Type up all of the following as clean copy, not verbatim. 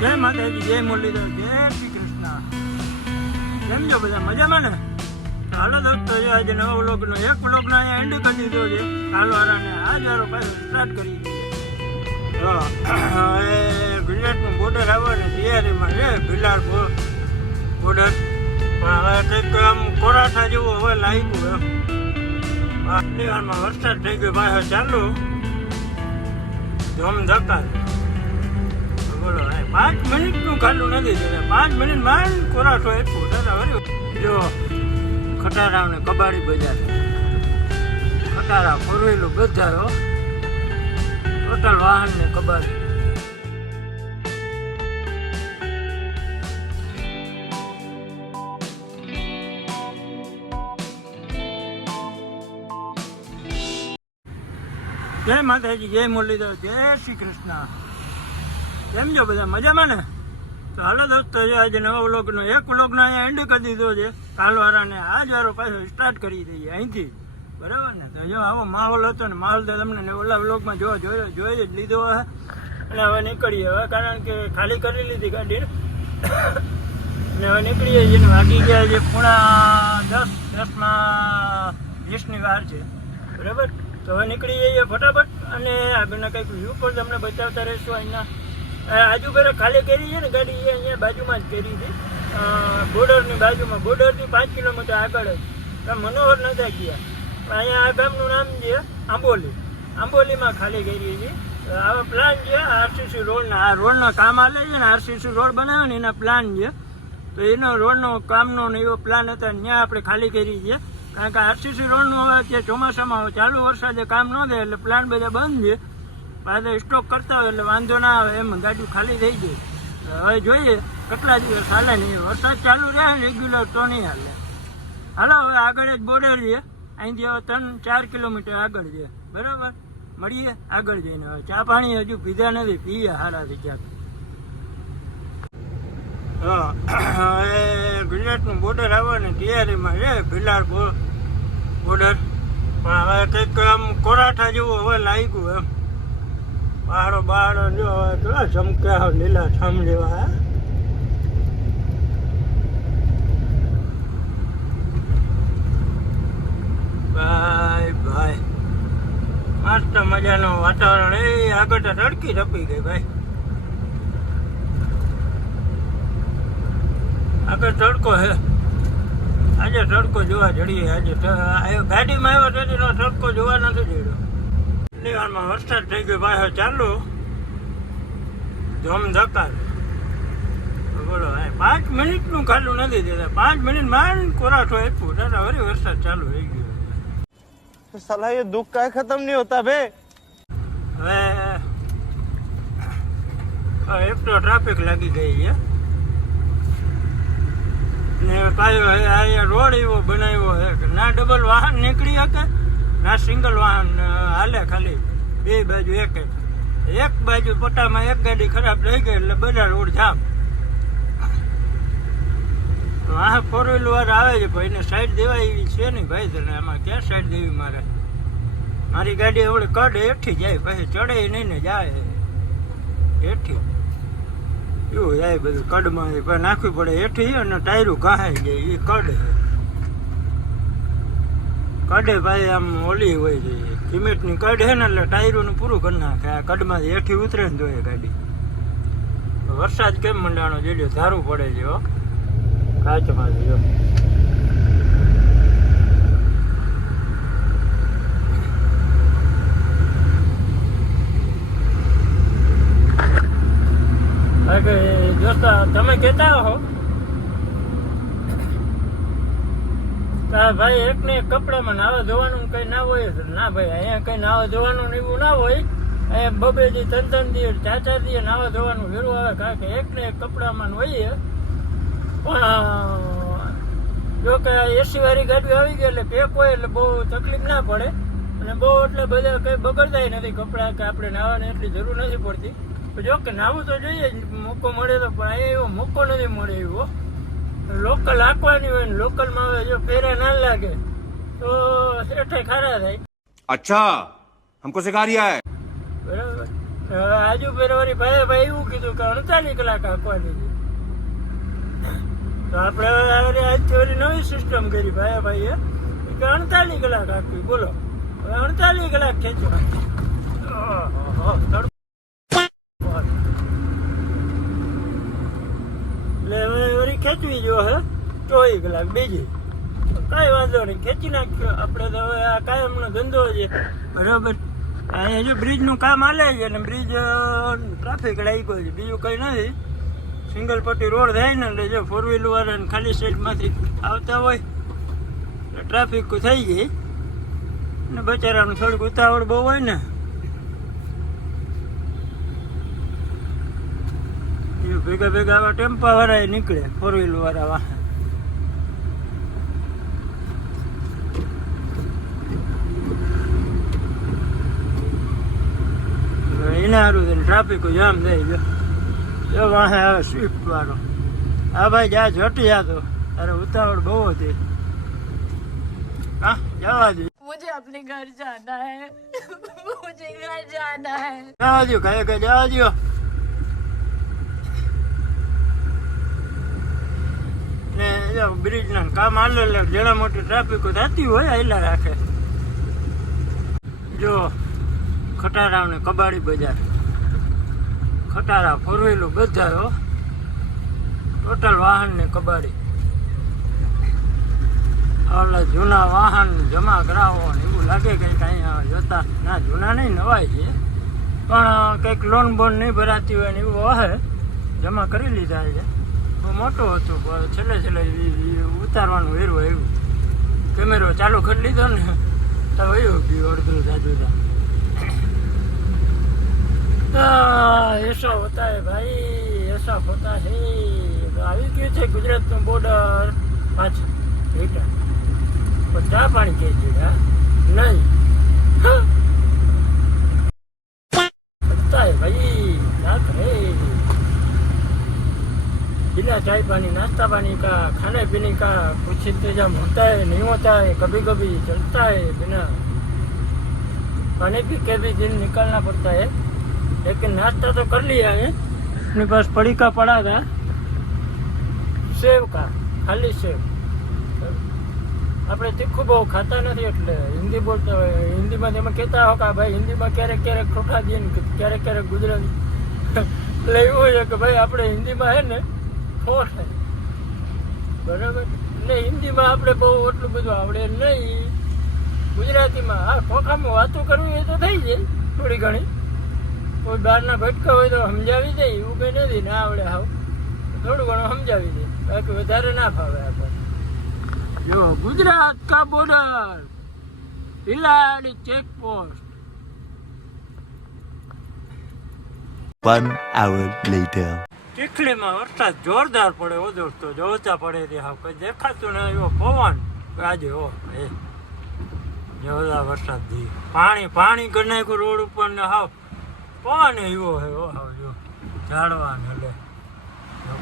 જય માતાજી, જય મુરલીધર, જય શ્રી કૃષ્ણ. કેમ છો બધા? મજામાં ને? હાલો દોસ્તો, આજે નવા વ્લોગનો એક વ્લોગનો અહીંયા એન્ડ કરી દીધો છે. કાલવાળાને આજ વારો પાછો સ્ટાર્ટ કરી દીધો. હવે ગુજરાતનું બોર્ડર આવવાની તૈયારીમાં છે, ભિલાડ બોર્ડર. પણ હવે કંઈક આમ કોરાઠા જેવું હવે લાગ્યું એમ. દિવાળમાં વરસાદ થઈ ગયો પાછો ચાલુ ધમધકાર. બોલો, 5 મિનિટનું ખાલું નથી થયું. 5 મિનિટ માંડ કોરાઠો એટલું દાદા. જો ખટારા ને કબાડી બજાર, ખટારા ફોરવેલું બધા ટોટલ વાહન ને કબાડી. જય માતાજી, જય મુરલીધર, જય શ્રી કૃષ્ણ. કેમ છો બધા? મજામાં ને? તો હાલો દોસ્તો, આજે નવા વ્લોગનો એક વ્લોગનો અહીંયા એન્ડ કરી દીધો છે. કાલવાળાને આજ વારો પાછો સ્ટાર્ટ કરી દઈએ અહીંથી, બરાબર ને? તો જો આવો માહોલ હતો ને, માહોલ તો તમને ઓલા વ્લોગમાં જોઈ જ લીધો હે. અને હવે નીકળીએ હવે, કારણ કે ખાલી કરી લીધી ગાડી અને હવે નીકળીએ છીએ. વાગી ગયા છે 9:10 વાર છે, બરાબર? તો હવે નીકળી જઈએ ફટાફટ અને આગળના કંઈક વ્યૂ પર તમને બતાવતા રહીશું. અહીંના આજુ પહેલાં ખાલી કરી છે ને ગાડી, એ અહીંયા બાજુમાં જ કરી હતી, બોર્ડરની બાજુમાં. બોર્ડરથી 5 કિલોમીટર આગળ જ મનોહર નતા ગયા. અહીંયા આ ગામનું નામ છે આંબોલી. આંબોલીમાં ખાલી કરી હતી. આવા પ્લાન છે આરસીસી રોડના. આ રોડના કામ હાલે છે ને, આરસીસી રોડ બનાવ્યો ને એના પ્લાન છે. તો એનો રોડનો કામનો ને એવો પ્લાન હતા, ત્યાં આપણે ખાલી કરી છે. કારણ કે આરસીસી રોડનું હવે કે ચોમાસામાં ચાલુ વરસાદે કામ ન થાય એટલે પ્લાન બધા બંધ છે. પાછા સ્ટોક કરતા હોય એટલે વાંધો ના આવે, એમ ગાડી ખાલી થઈ ગઈ. હવે જોઈએ કેટલા દિવસ હાલે નહીં. વરસાદ ચાલુ રહે ને રેગ્યુલર તો નહીં હાલે. હાલો હવે આગળ જ બોર્ડર છે, અહીંથી હવે 3-4 કિલોમીટર આગળ છે, બરાબર? મળીએ આગળ જઈને. હવે ચા પાણી હજુ પીધા નથી, પીએ હારાથી ક્યાંક. હવે ગુજરાતનું બોર્ડર આવવાની તૈયારીમાં છે, ભિલાડ બોર્ડર. પણ હવે કંઈક આમ કોરાઠા જેવું હવે લાગ્યું એમ. પહાડો જો હવે કેવા ચમક્યા, લીલા છમ જેવા. ભાઈ મસ્ત મજાનું વાતાવરણ. એ આગળ તો તડકી ટપી ગઈ ભાઈ. આગળ તડકો હે. આજે તડકો જોવા જડીએ. આજે ગાડીમાં આવ્યો તેથી તડકો જોવા નથી જડ્યો. દિવાળમાં વરસાદ થઈ ગયો પાછો ચાલુ ધમધકાર. બોલો, 5 મિનિટનું ખાલું નથી થયું. 5 મિનિટ માંડ કોરાઠો એટલું દાદા. વળી વરસાદ ચાલુ થઈ ગયો. साला ये दुख का खत्म नहीं होता बे. હવે એક તો ટ્રાફિક લાગી ગઈ છે ને પાછો અહીંયા રોડ એવો બનાવ્યો છે કે ના ડબલ વાહન નીકળી શકે, ના સિંગલ વાહન હાલે. ખાલી બે બાજુ એક બાજુ પટ્ટામાં એક ગાડી ખરાબ થઈ ગઈ એટલે બધા રોડ જામ. આ 4 વ્હીલર આવે છે ભાઈ, ને સાઈડ દેવાય એવી છે નહીં ભાઈ. તને આમાં ક્યાં સાઈડ દેવી? મારી ગાડી હવે કડ હેઠી જાય, પછી ચડે નહીં ને જાય હેઠી. એવું જાય બધું કડમાં નાખવી પડે હેઠી, અને ટાયરું ઘાહાઈ જાય. એ કડે ભાઈ આમ ઓલી હોય છે, સિમેન્ટની કડ છે ને, એટલે ટાયરોનું પૂરું કરી નાખે. આ કડમાંથી હેઠી ઉતરે ને જોઈએ ગાડી. વરસાદ કેમ મંડાણો જેડ્યો ધારું પડે છે હો કાચમાંથી. જો દોસ્તો તમે કહેતા હો ભાઈ એક ને એક કપડામાં નાવા ધોવાનું કઈ ના હોય. ના ભાઈ, અહીંયા કઈ નાવા ધોવાનું એવું ના હોય. અહીંયા 2 દી 3 દી 4 દી નાવા ધોવાનું વેરું આવે. કારણ કે એક ને એક કપડામાં હોય. પણ જો કે એસી વાળી ગાડી આવી ગઈ એટલે પેક હોય એટલે બહુ તકલીફ ના પડે. અને બહુ એટલે બધા કંઈ બગડતા નથી કપડાં, કે આપણે નાવાની એટલી જરૂર નથી પડતી. જો કે નાવું તો જોઈએ જ, મોકો મળે તો. પણ અહીંયા એવો મોકો નથી મળે એવો. લોકલ આંકવાની હોય ને, લોકલમાં હવે જો ફેરા ના લાગે તો શેઠે ખારા થાય. अच्छा हमको सिखा रिया है. બરાબર. આજુ ફેરવારી ભાઈ એવું કીધું કે 48 કલાક આપવાની છે. તો આપણે હવે આજથી વળી નવી સિસ્ટમ કરી ભાઈએ કે 48 કલાક આપવી. બોલો હવે 48 કલાક ખેંચવા. એટલે હવે વળી ખેંચવી જો હે 24 કલાક બીજી. કાંઈ વાંધો નહીં, ખેંચી નાખ્યો આપણે. તો હવે આ કાયમનો ધંધો છે બરાબર. અહીંયા જો બ્રિજનું કામ હાલે છે અને બ્રિજ ટ્રાફિક લાગ્યો છે, બીજું કંઈ નથી. સિંગલ પટ્ટી રોડ થાય ને એટલે જો 4 વ્હીલર વાળાને ખાલી સાઈડમાંથી આવતા હોય એટલે ટ્રાફિક થઈ ગઈ ને બચારાનું થોડીક ઉતાવળ બહુ હોય ને એ ભેગા ભેગા આવા ટેમ્પા વાળા નીકળે, 4 વ્હીલર વાળા વાહન. એના સારું છે ટ્રાફિક જામ થઈ ગયો. જો વાહે આવે સ્વિફ્ટ વાળો. હા ભાઈ જા જટી જાતો, અરે ઉતાવળ બહુ હતી. હા જવા દે, मुझे अपने घर जाना है मुझे घर जाना है. જવા દો, કઈ કઈ જવા દો. ને જો બ્રિજ ના કામ હાલે એટલે જણા મોટી ટ્રાફિક થતી હોય આયલા રાખે. જો ખટારા ને કબાડી બજાર, ખટારા 4 વ્હીલર બધા ટોટલ વાહન ને કબાડી. ઓલા જૂના વાહન જમા કરાવો ને એવું લાગે કે કાંઈ જોતા ના, જૂના નહીં નવાય છે પણ કંઈક લોન બોન નહીં ભરાતી હોય ને એવું હે. જમા કરી લીધા છે. બહુ મોટો હતો પણ છેલ્લે ઉતારવાનું વેરવું એવું. કેમેરો ચાલુ કરી લીધો ને તો એવું ગયું અડધું જાજુ. ऐसा होता है भाई, ऐसा होता है. तो આવી ગયું છે ગુજરાતનું બોર્ડર પાછું રિટર્ન. પણ ચા પાણી કે છે નહીં होता है भाई. क्या करे, बिना चाय पानी नाश्ता पानी का खाने पीने का कुछ इंतजाम होता है नहीं होता है. कभी कभी चलता है, बिना पानी पी के भी दिन निकालना पड़ता है. लेकिन नाश्ता तो कर लिया है. अपने पास पड़ी का पड़ा था सेव का, खाली सेव. આપણે તીખું બહુ ખાતા નથી એટલે હિન્દી બોલતા હોય. હિન્દીમાં તમે કહેતા હો કે ભાઈ હિન્દીમાં ક્યારેક ક્યારેક ખોટા દઈએ ને ક્યારેક ક્યારેક ગુજરાતી. એટલે એવું છે કે ભાઈ આપણે હિન્દીમાં હે ને ખોટ થાય બરાબર. એટલે હિન્દીમાં આપણે બહુ એટલું બધું આવડે નહીં. ગુજરાતીમાં હા ખોખામાં વાતો કરવી હોય તો થઈ જાય થોડી ઘણી. કોઈ બહારના ભટકા હોય તો સમજાવી દે, એવું કંઈ નથી. ના આવડે હાવ થોડું ઘણું સમજાવી દે, બાકી વધારે ના ફાવે આપણે. જો ગુજરાત કા બોર્ડર, ભિલાડી ચેકપોસ્ટ. 1 hour later. ચીખલીમાં વરસાદ જોરદાર પડે હો દોસ્તો, જોતા પડે તે હાવ કઈ દેખાતું ના. એવો પવન આજે હો એ જોરદાર વરસાદ દી. પાણી કરી નાખ્યું રોડ ઉપર ને હાવ પવન એવો હે હો હાવ. જો ઝાડવા ને એટલે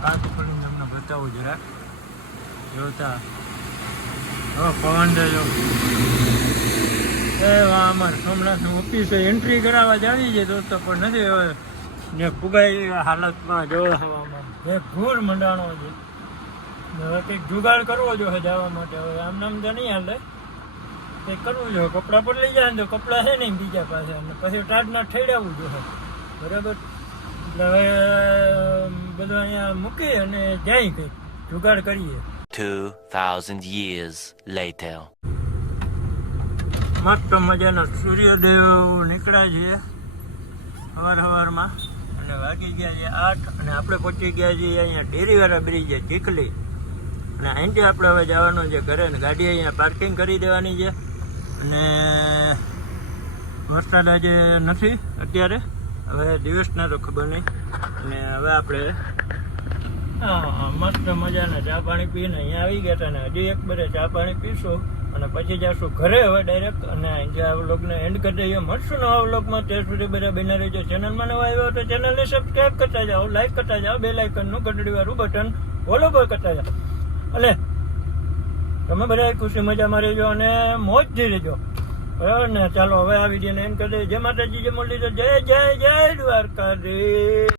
કાંકુ પડીને તમને બતાવું જરાક જોતા. હવે પવન દેજો એ અમારે સોમનાથનું ઓફિસે એન્ટ્રી કરાવવા જાવી છે દોસ્તો, પણ નથી હવે ને ફુગાઈ હાલતમાં જો હવામાં એક ઘૂર મંડાણો છે. હવે કંઈક જુગાડ કરવો જોઈએ જવા માટે. હવે આમ નામ તો નહીં હાલે, કંઈક કરવું જોઈએ. કપડાં પર લઈ જાય ને તો કપડાં છે નહીં બીજા પાસે, અને પછી ટાટના ઠેડાવવું જોઈએ બરાબર. એટલે હવે બધું અહીંયા મૂકી અને જાય કંઈક જુગાડ કરીએ. 2000 years later. મસ્ત મજાના સૂર્યદેવ નીકળ્યા છે સવારમાં અને વાગી ગયા છે 8 અને આપણે પહોંચી ગયા છીએ અહીંયા ડેરીવાળા બ્રિજ છે ચીખલી. અને અહીંથી આપણે હવે જવાનું છે ઘરે ને ગાડી અહીંયા પાર્કિંગ કરી દેવાની છે. અને વરસાદ આજે નથી અત્યારે, હવે દિવસના તો ખબર નહીં. અને હવે આપણે મસ્ત મજાના ચા પાણી પીને અહીંયા આવી ગયા હતા ને હજી એક બરે ચા પાણી પીશું અને પછી જઈશું ઘરે હવે ડાયરેક્ટ. અને જે આ વ્લોગને એન્ડ કરી દઈએ. મળશું નવા વ્લોગમાં, ત્યાં સુધી બધા બના રહેજો. ચેનલમાં નવા આવ્યો તો ચેનલને સબસ્ક્રાઈબ કરતા જાઓ, લાઈક કરતા જાઓ, બે લાઇકનનું ઘંટડીવાળું બટન ફોલો પર કરતા જાઓ. અને તમે બધા ખુશી મજામાં રહેજો અને મોજથી રહેજો બરાબર ને ચાલો હવે આ વિડીયોને એમ કરી દઈએ જય માતાજી જય મુરલીધર જય જય જય દ્વારકાધીશ